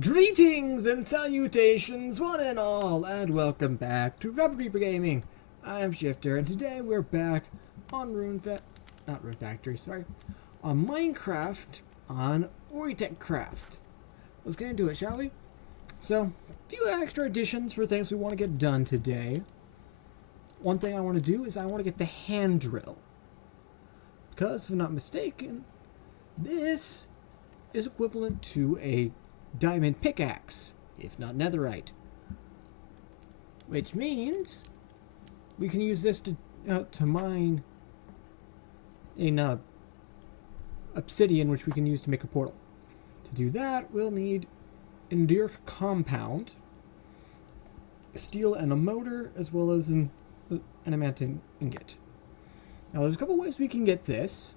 Greetings and salutations, one and all, and welcome back to Rapid Reaper Gaming. I'm Shifter, and today we're back on on Minecraft on OritechCraft. Let's get into it, shall we? So, a few extra additions for things we want to get done today. One thing I want to do is I want to get the hand drill. Because, if I'm not mistaken, this is equivalent to a diamond pickaxe, if not netherite. Which means we can use this to mine in obsidian, which we can use to make a portal. To do that, we'll need endure compound, steel and a motor, as well as an adamantine ingot. Now, there's a couple ways we can get this.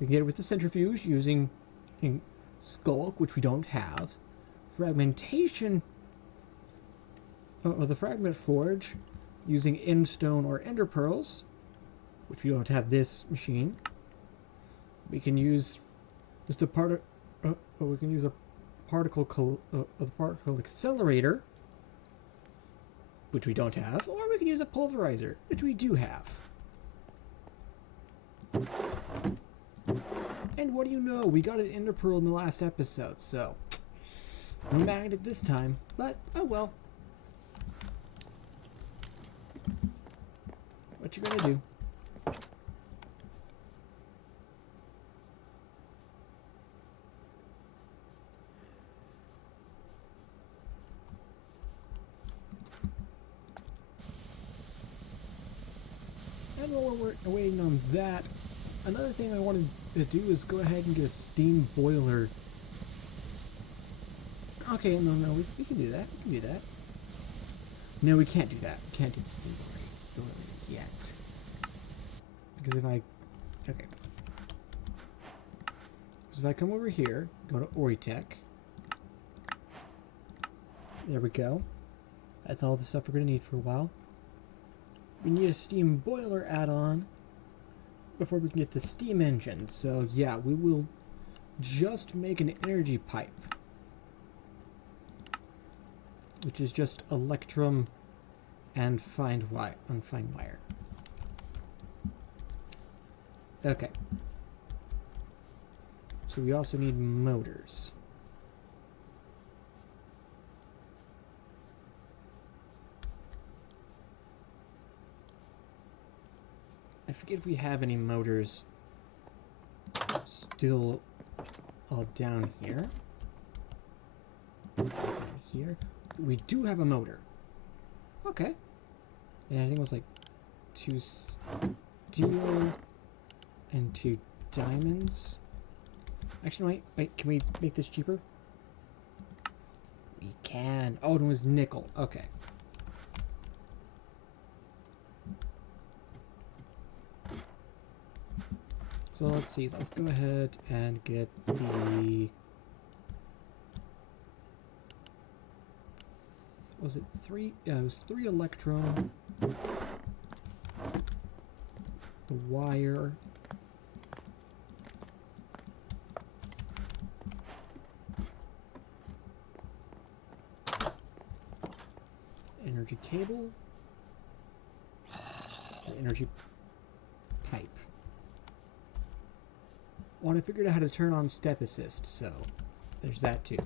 We can get it with the centrifuge using skulk, which we don't have. Fragmentation, or the fragment forge, using endstone or ender pearls, which we don't have this machine. We can use just a particle accelerator, which we don't have, or we can use a pulverizer, which we do have. And what do you know? We got an ender pearl in the last episode, so no magnet this time, but oh well. What you gonna do? And while we're waiting on that, another thing I wanted to do is go ahead and get a steam boiler. Okay, no, we can do that. We can do that. No, we can't do that. We can't do the steam boiler yet. Because if I come over here, go to Oritech. There we go. That's all the stuff we're going to need for a while. We need a steam boiler add-on before we can get the steam engine. So yeah, we will just make an energy pipe, which is just electrum and fine wire. Okay. So we also need motors. I forget if we have any motors still all down here. Here. We do have a motor. Okay. And I think it was like 2 steel and 2 diamonds. Actually, wait, can we make this cheaper? We can. Oh, it was nickel. Okay. So let's see, let's go ahead and get the... Was it 3? Yeah, it was 3 electrum. The wire. Energy cable. Energy pipe. Well, I figured out how to turn on step assist, so there's that too.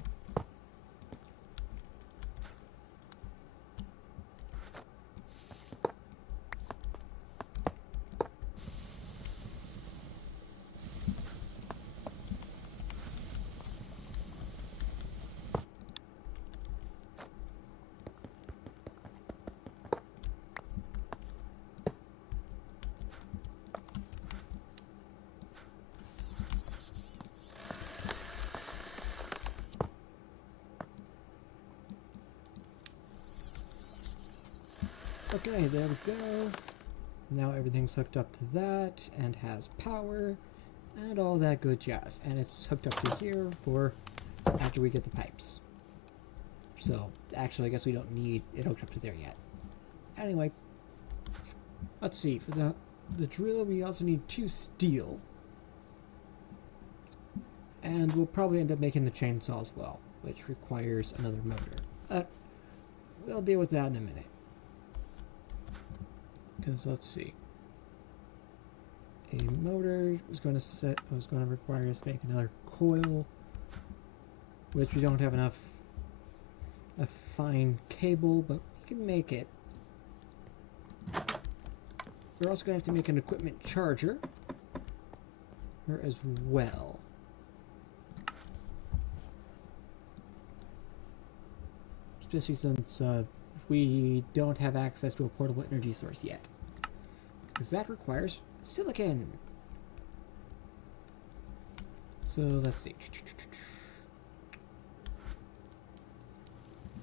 Okay, there we go. Now everything's hooked up to that and has power and all that good jazz. And it's hooked up to here for after we get the pipes. So, actually, I guess we don't need it hooked up to there yet. Anyway, let's see. For the drill, we also need 2 steel. And we'll probably end up making the chainsaw as well. which requires another motor. But we'll deal with that in a minute. Because let's see. A motor was going to require us to make another coil, which we don't have enough a fine cable, but we can make it. We're also going to have to make an equipment charger here as well. Especially since we don't have access to a portable energy source yet. Because that requires silicon. So let's see.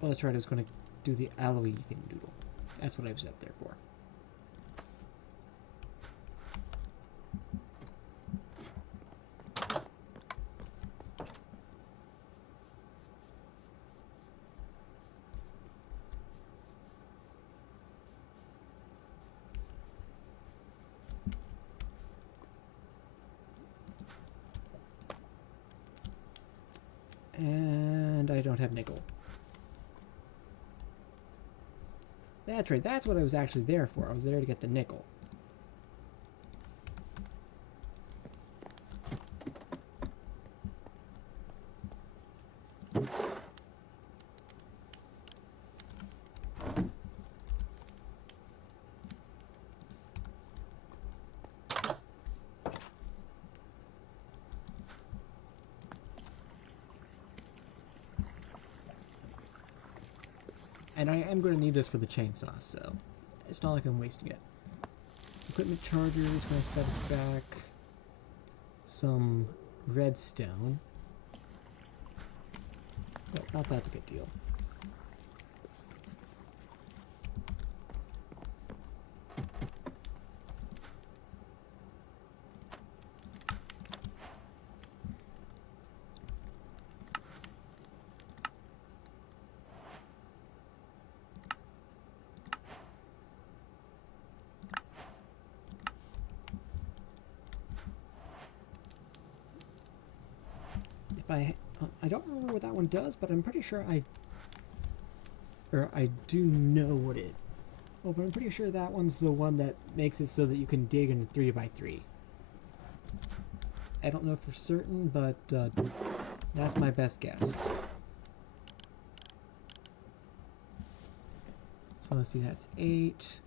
Oh, that's right. I was going to do the alloy thing doodle. That's what I was up there for. And I don't have nickel. That's right, that's what I was actually there for. I was there to get the nickel. And I am going to need this for the chainsaw, so it's not like I'm wasting it. Equipment charger is going to set us back some redstone. But not that big a deal. I don't remember what that one does, but I'm pretty sure I do know what it. Oh, but I'm pretty sure that one's the one that makes it so that you can dig in 3x3. I don't know for certain, but that's my best guess. So let's see, that's 8.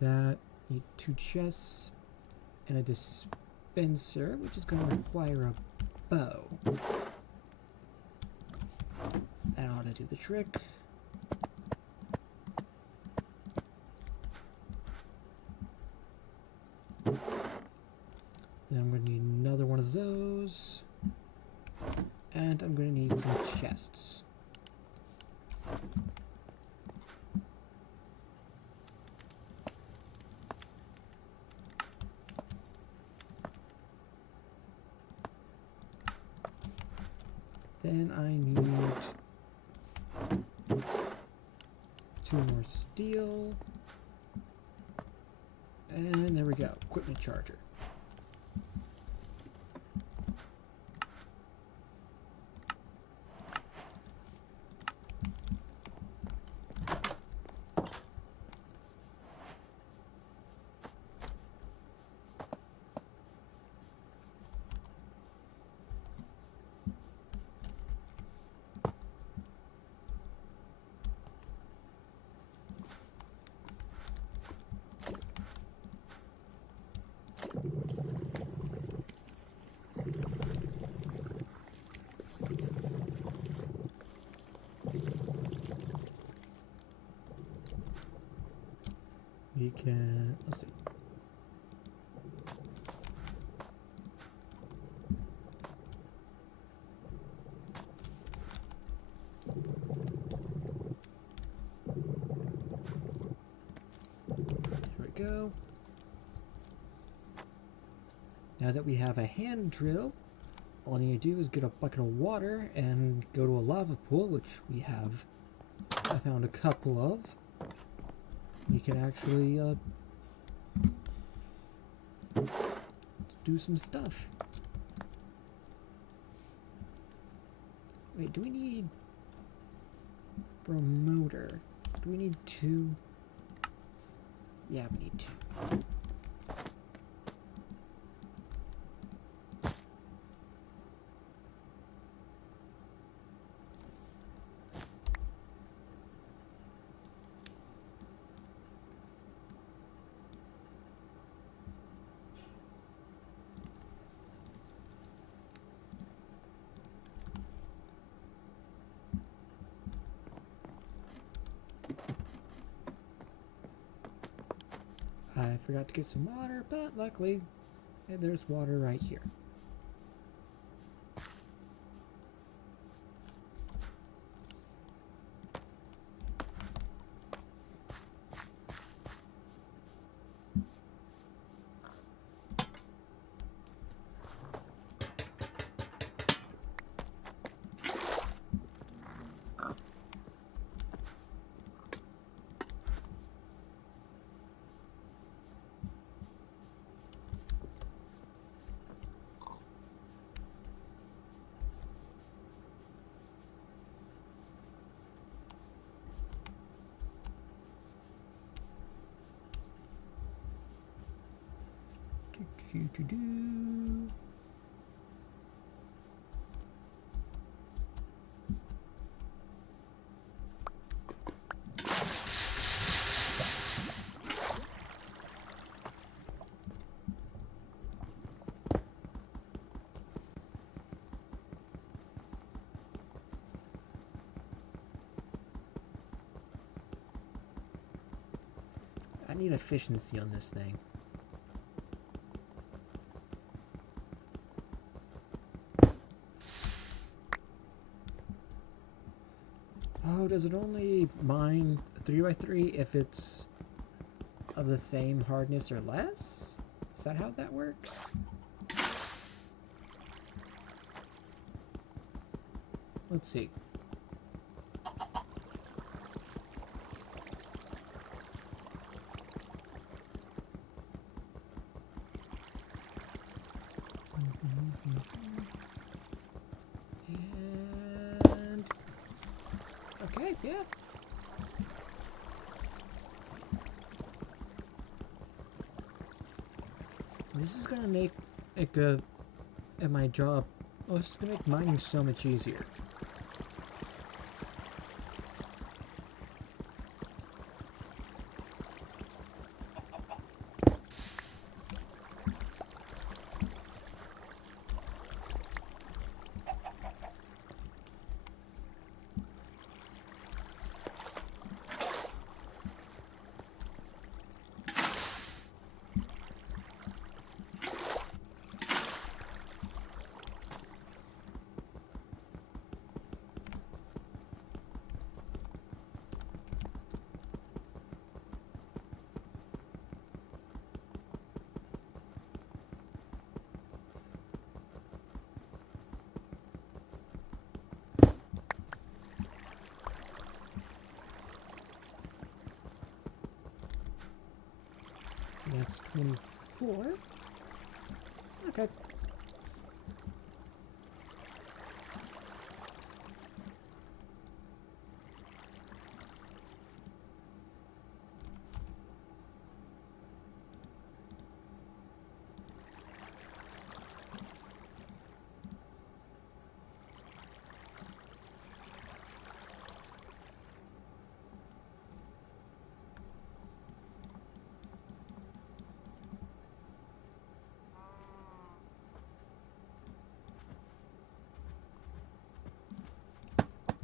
That need 2 chests and a dispenser, which is going to require a bow. That ought to do the trick. Then I'm going to need another one of those. And I'm going to need some chests. Then I need 2 more steel. And there we go. Equipment charger. We can, let's see. There we go. Now that we have a hand drill, all you need to do is get a bucket of water and go to a lava pool, which we have. I found a couple of. You can actually do some stuff. Wait, do we need for a motor. Do we need 2? Yeah, we need 2. I forgot to get some water, but luckily there's water right here. Do. I need efficiency on this thing. Oh, does it only mine 3x3 if it's of the same hardness or less? Is that how that works? Let's see. And okay, yeah. This is gonna make my job. Oh, it's gonna make mining so much easier. That's 24. Okay.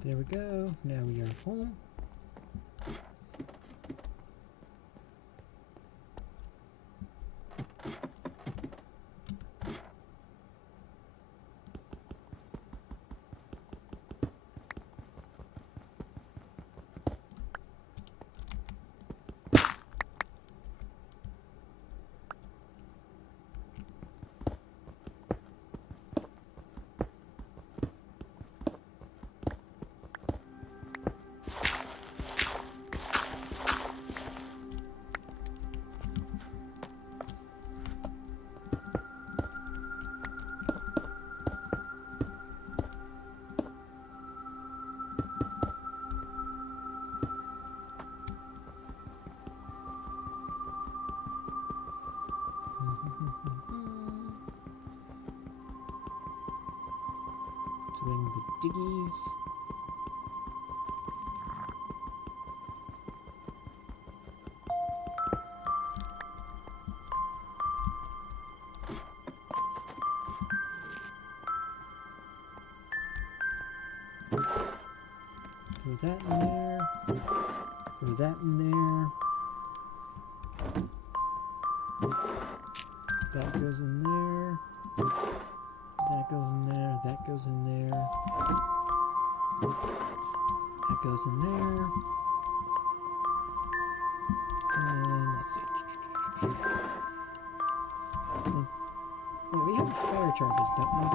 There we go. Now we are home. building the diggies. Throw that in there. Throw that in there. That goes in there. That goes in there. That goes in there. That goes in there. And let's see. Wait, we have fire charges, don't we?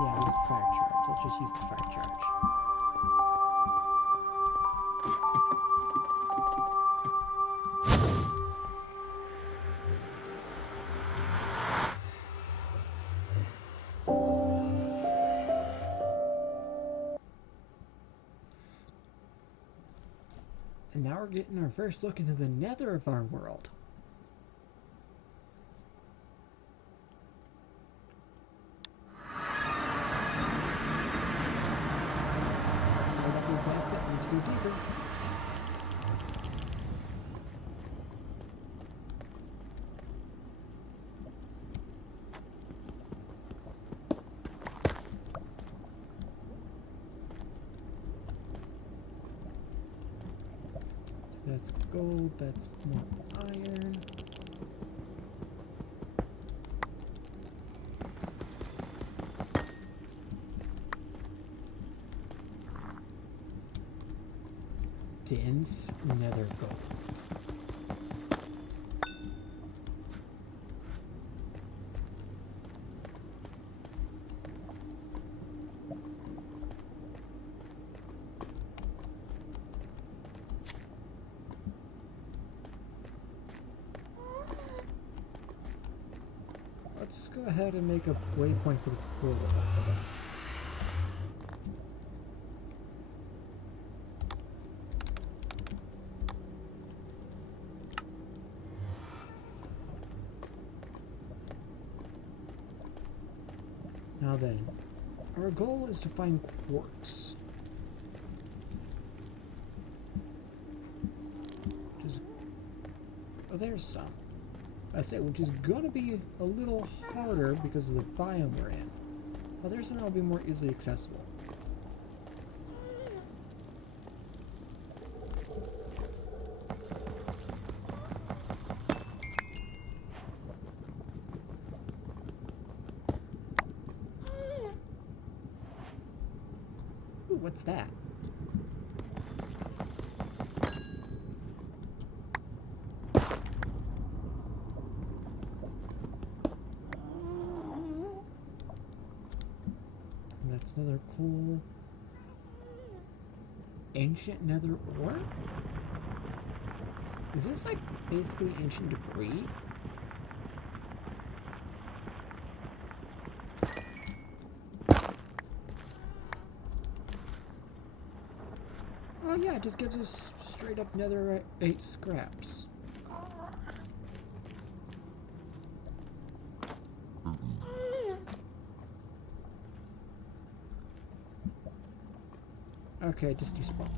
Yeah, we have fire charge. Let's just use the fire charge. And now we're getting our first look into the nether of our world. Let's go deeper. That's gold, that's more iron. Dense nether gold. Let's go ahead and make a waypoint for the portal. Now then, our goal is to find quartz. Oh, there's some. I say, which is going to be a little harder because of the biome we're in. Well, there's some that'll be more easily accessible. Ooh, what's that? That's another cool ancient nether ore? Is this like basically ancient debris? Oh yeah, it just gives us straight up netherite scraps. Okay, just despawned.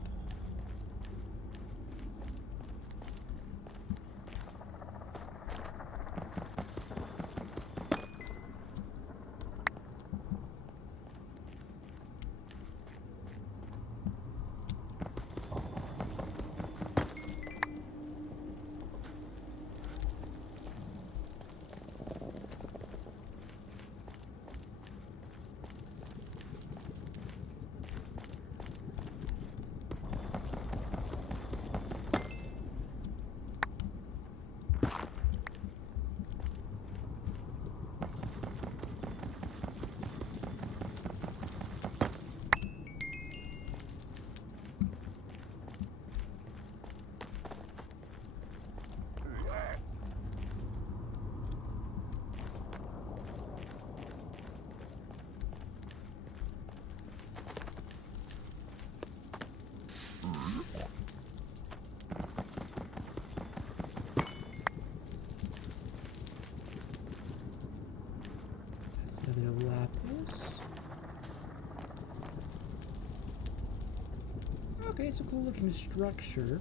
Okay, it's a cool looking structure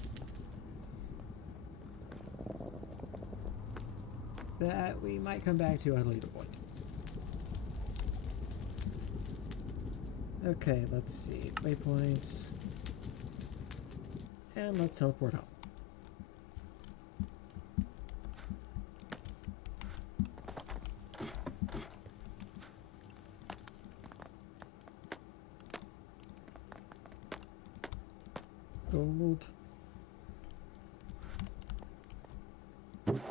that we might come back to at a later point. Okay, let's see. Waypoints. And let's teleport home. Gold. Got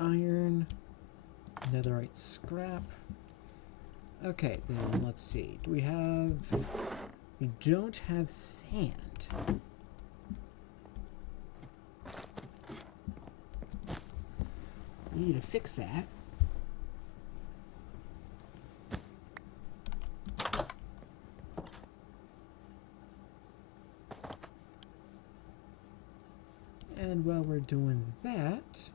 iron. Netherite scrap. Okay, then let's see. Do we have... We don't have sand. We need to fix that. And while we're doing that...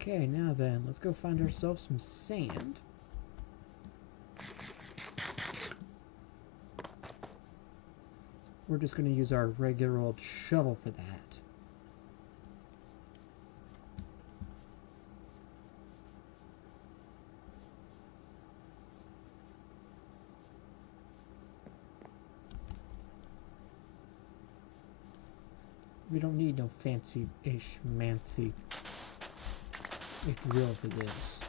Okay, now then, let's go find ourselves some sand. We're just going to use our regular old shovel for that. We don't need no fancy-ish, mancy drill for this.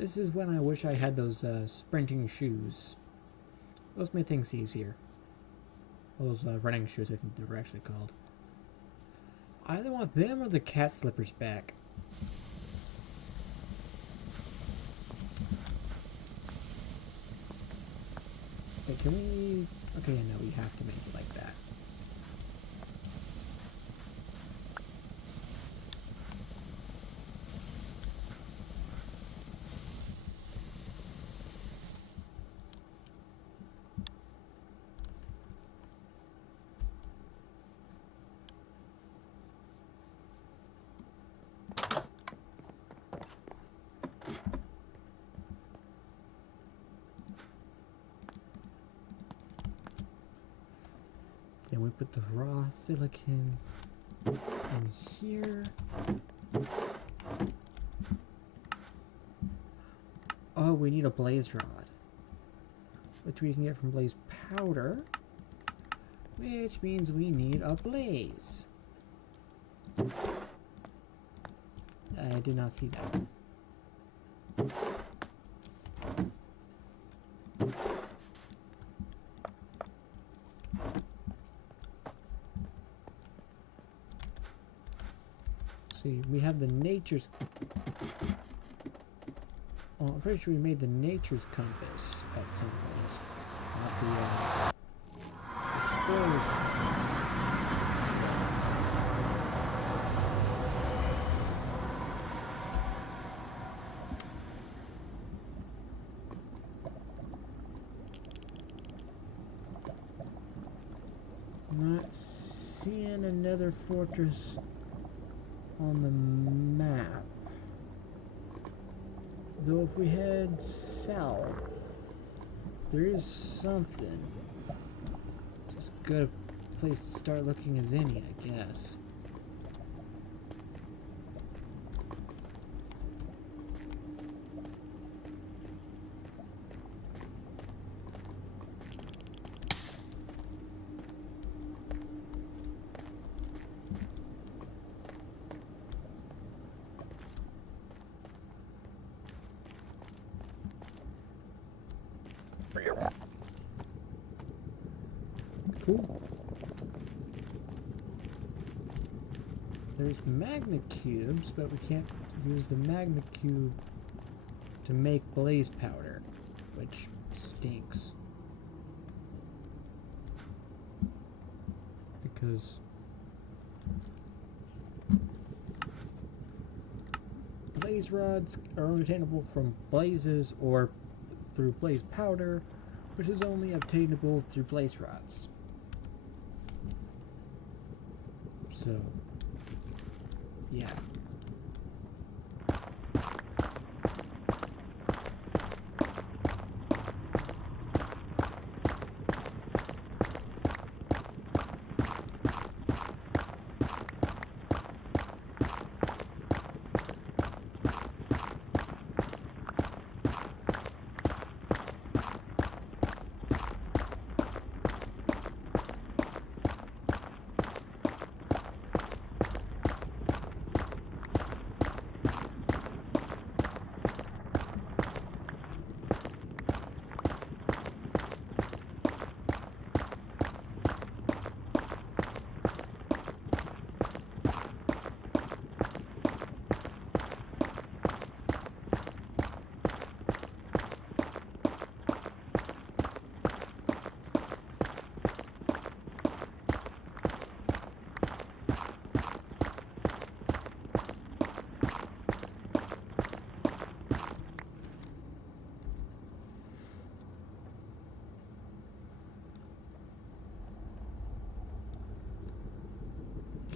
This is when I wish I had those sprinting shoes. Those made things easier. Those running shoes, I think they were actually called. I either want them or the cat slippers back. Okay, can we... Okay, no, we have to make it like that. Then we put the raw silicon in here. Oh, we need a blaze rod, which we can get from blaze powder, which means we need a blaze. I did not see that. See, we have the nature's... Oh, I'm pretty sure we made the nature's compass at some point. Not the explorer's compass. seeing another fortress on the map. Though if we head south, there is something. Just good place to start looking as any, I guess. Cool. There's magma cubes, but we can't use the magma cube to make blaze powder, which stinks. Because blaze rods are only obtainable from blazes or through blaze powder, which is only obtainable through blaze rods. So, yeah.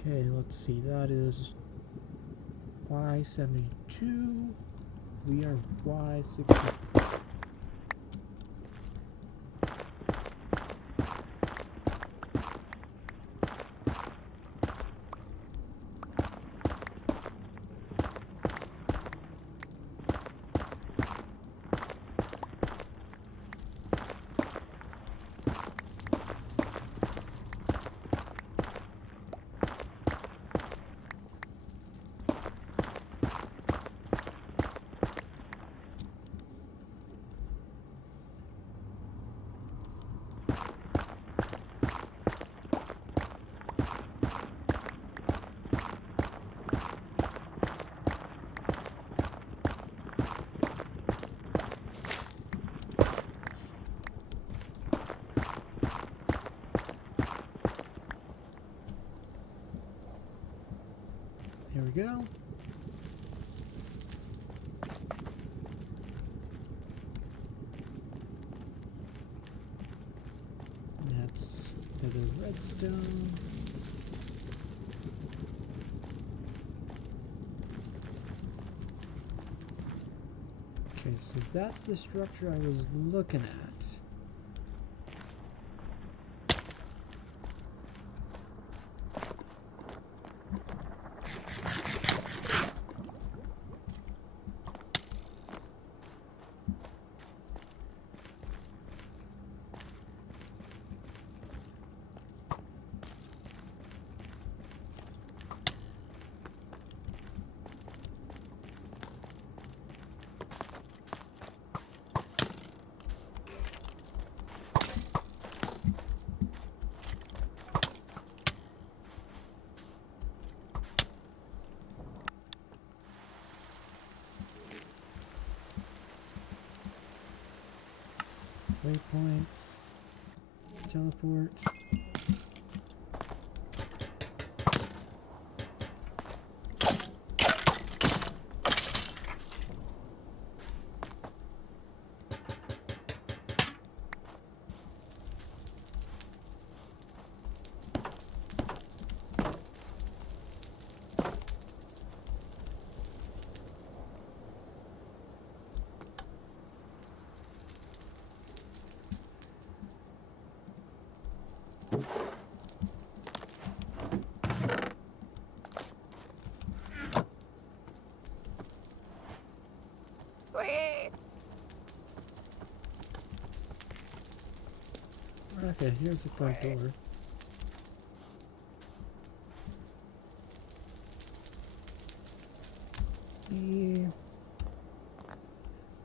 Okay, let's see, that is Y72. We are Y64. There we go. That's the redstone. Okay, so that's the structure I was looking at. Waypoints, teleport. Okay, here's the front door.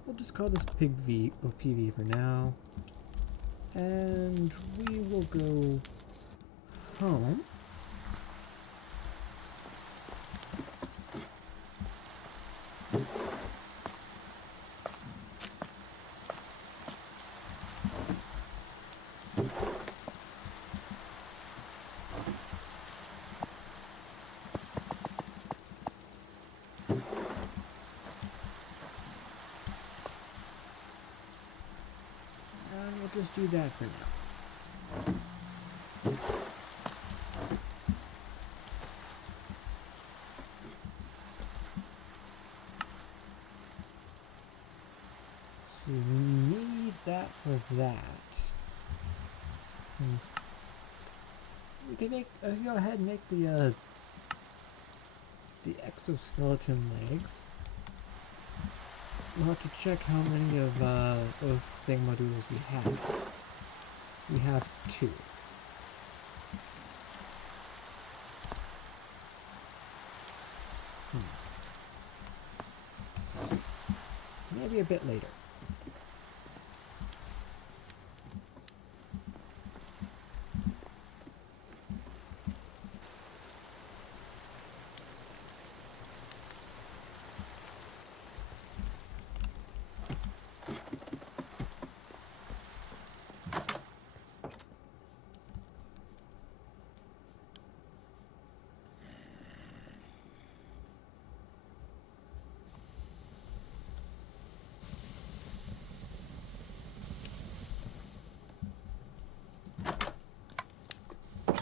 We'll just call this Pig V or PV for now. And we will go home. We'll just do that for now. So we need that for that. We can make go ahead and make the exoskeleton legs. We'll have to check how many of those thingamadoodles we have. We have 2. Maybe a bit later.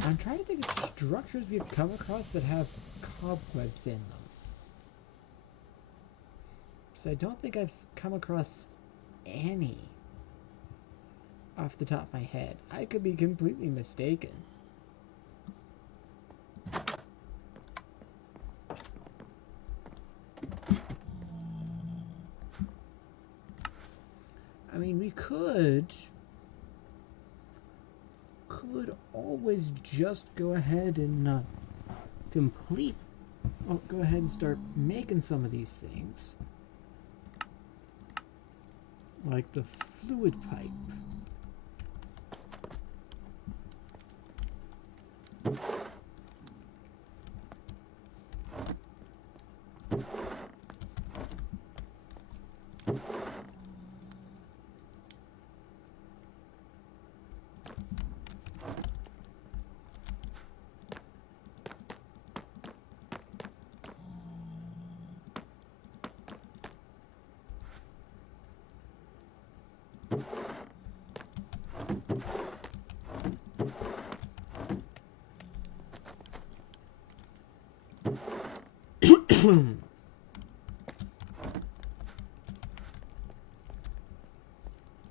I'm trying to think of structures we've come across that have cobwebs in them. So I don't think I've come across any off the top of my head. I could be completely mistaken. I mean, we could always just go ahead and go ahead and start making some of these things, like the fluid pipe.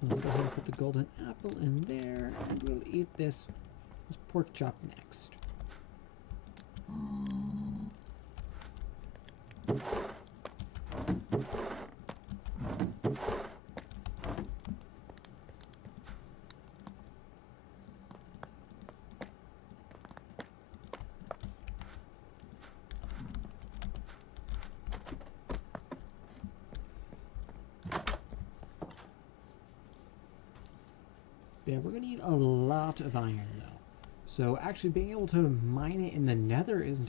Let's go ahead and put the golden apple in there, and we'll eat this pork chop next. Yeah, we're gonna need a lot of iron though. So actually being able to mine it in the nether is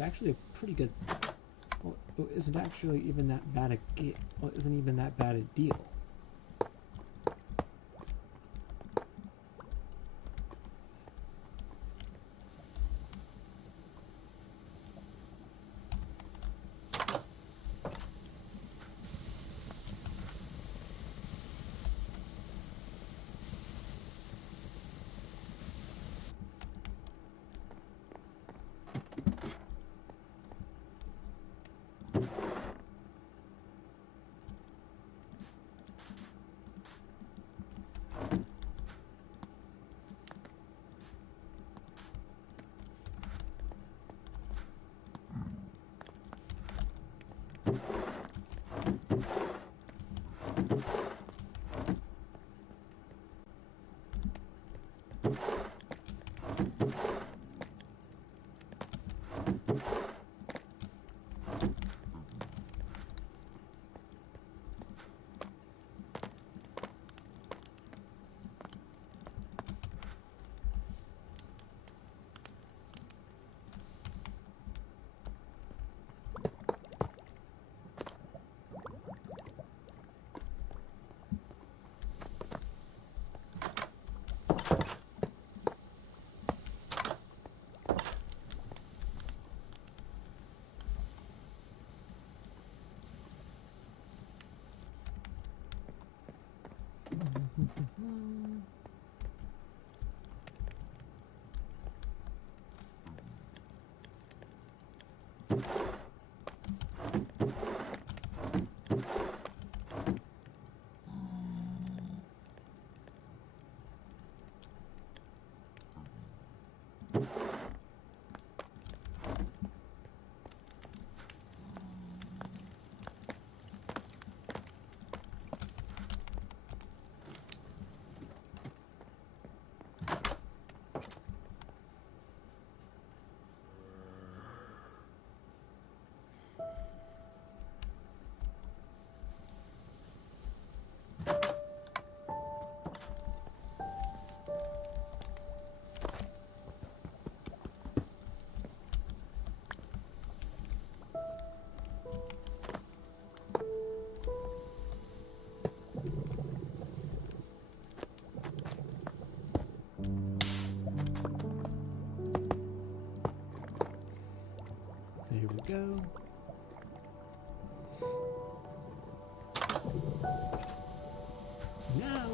actually a pretty good. Well, isn't actually even that bad isn't even that bad a deal.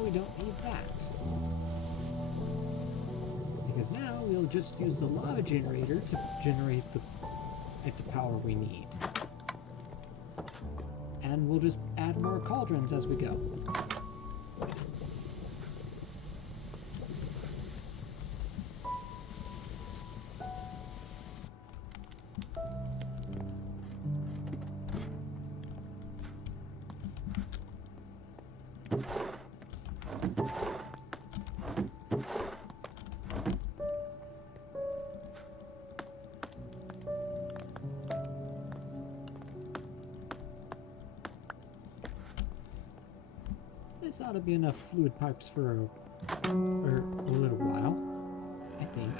we don't need that. Because now we'll just use the lava generator to generate the power we need. And we'll just add more cauldrons as we go. This ought to be enough fluid pipes for a little while, I think.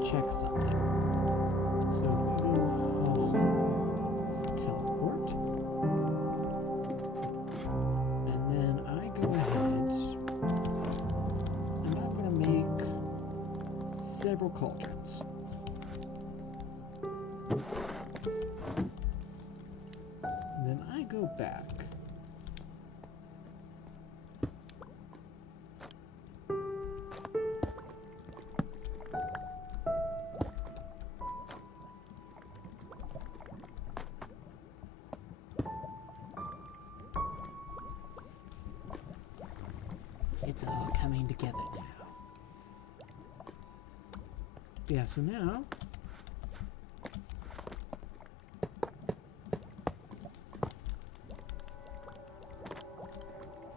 Check something. So if we go home, teleport, and then I go ahead and I'm going to make several cauldrons. And then I go back. It's all coming together now. Yeah, so now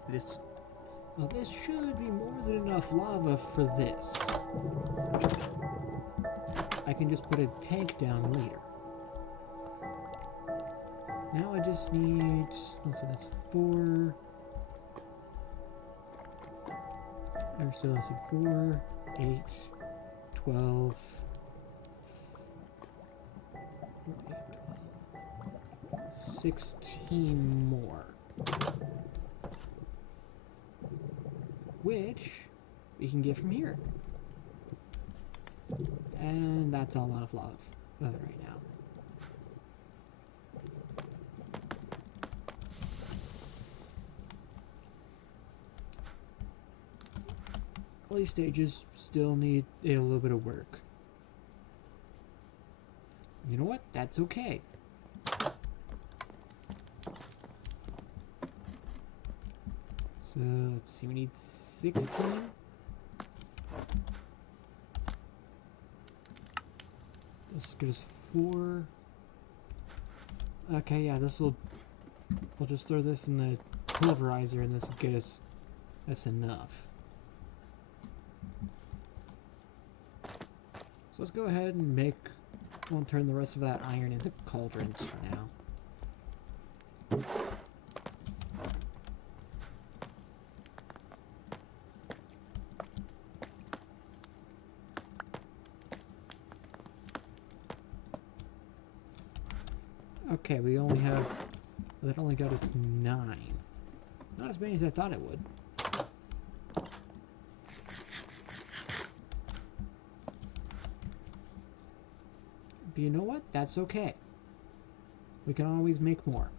this should be more than enough lava for this. I can just put a tank down later. Now I just need, let's see, that's 4. So let's see, 4, 8, 12, 16 more. Which we can get from here. And that's a lot of love right now. All these stages still need a little bit of work. You know what? That's okay. So let's see, we need 16. This gives 4. Okay, yeah, we'll just throw this in the pulverizer and this will get us, that's enough. So let's go ahead and we'll turn the rest of that iron into cauldrons for now. Okay, that only got us 9. Not as many as I thought it would. But you know what? That's okay. We can always make more.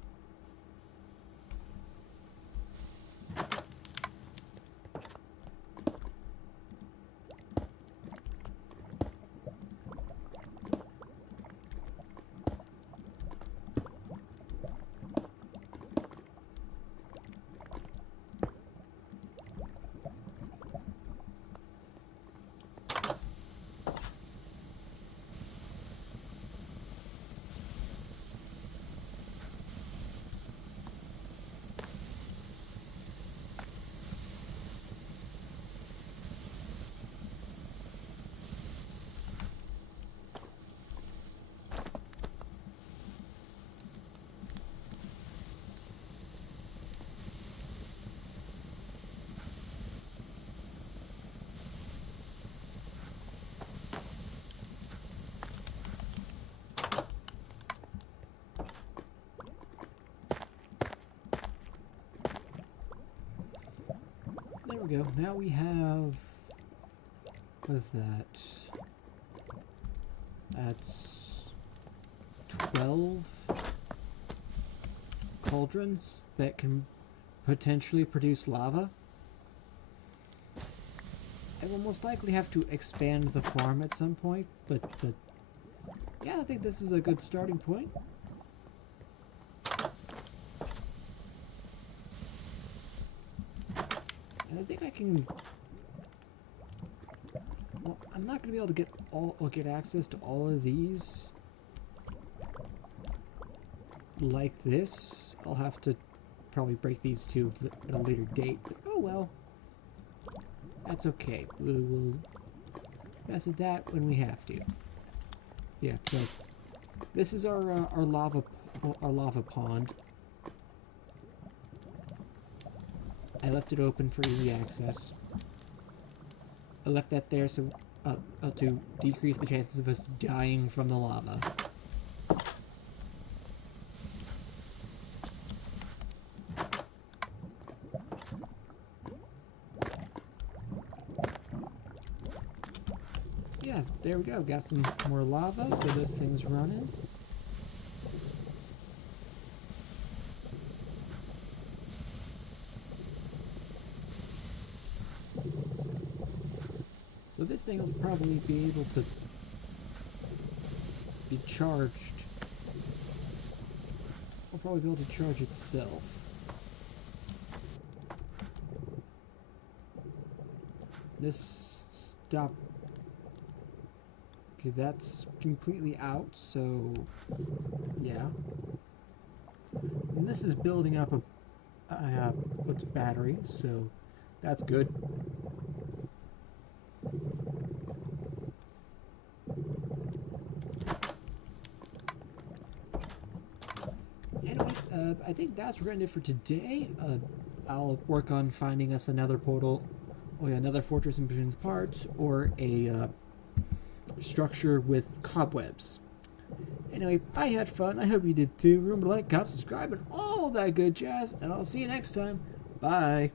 we go. Now we have... What is that? That's 12 cauldrons that can potentially produce lava. I will most likely have to expand the farm at some point, but yeah, I think this is a good starting point. And I think I can... Well, I'm not going to be able to get access to all of these like this. I'll have to probably break these two at a later date, but oh well. That's okay. We'll mess with that when we have to. Yeah, so this is our lava pond. I left it open for easy access. I left that there so to decrease the chances of us dying from the lava. Yeah, there we go. Got some more lava, so this thing's running. So this thing will probably be able to be charged. Will probably be able to charge itself. This stop. Okay, that's completely out, so yeah. And this is building up what's battery, so that's good. Anyway, I think that's what we're gonna do for today. I'll work on finding us another portal, or another fortress in between parts, or a structure with cobwebs. Anyway, I had fun. I hope you did too. Remember to like, comment, subscribe, and all that good jazz. And I'll see you next time. Bye.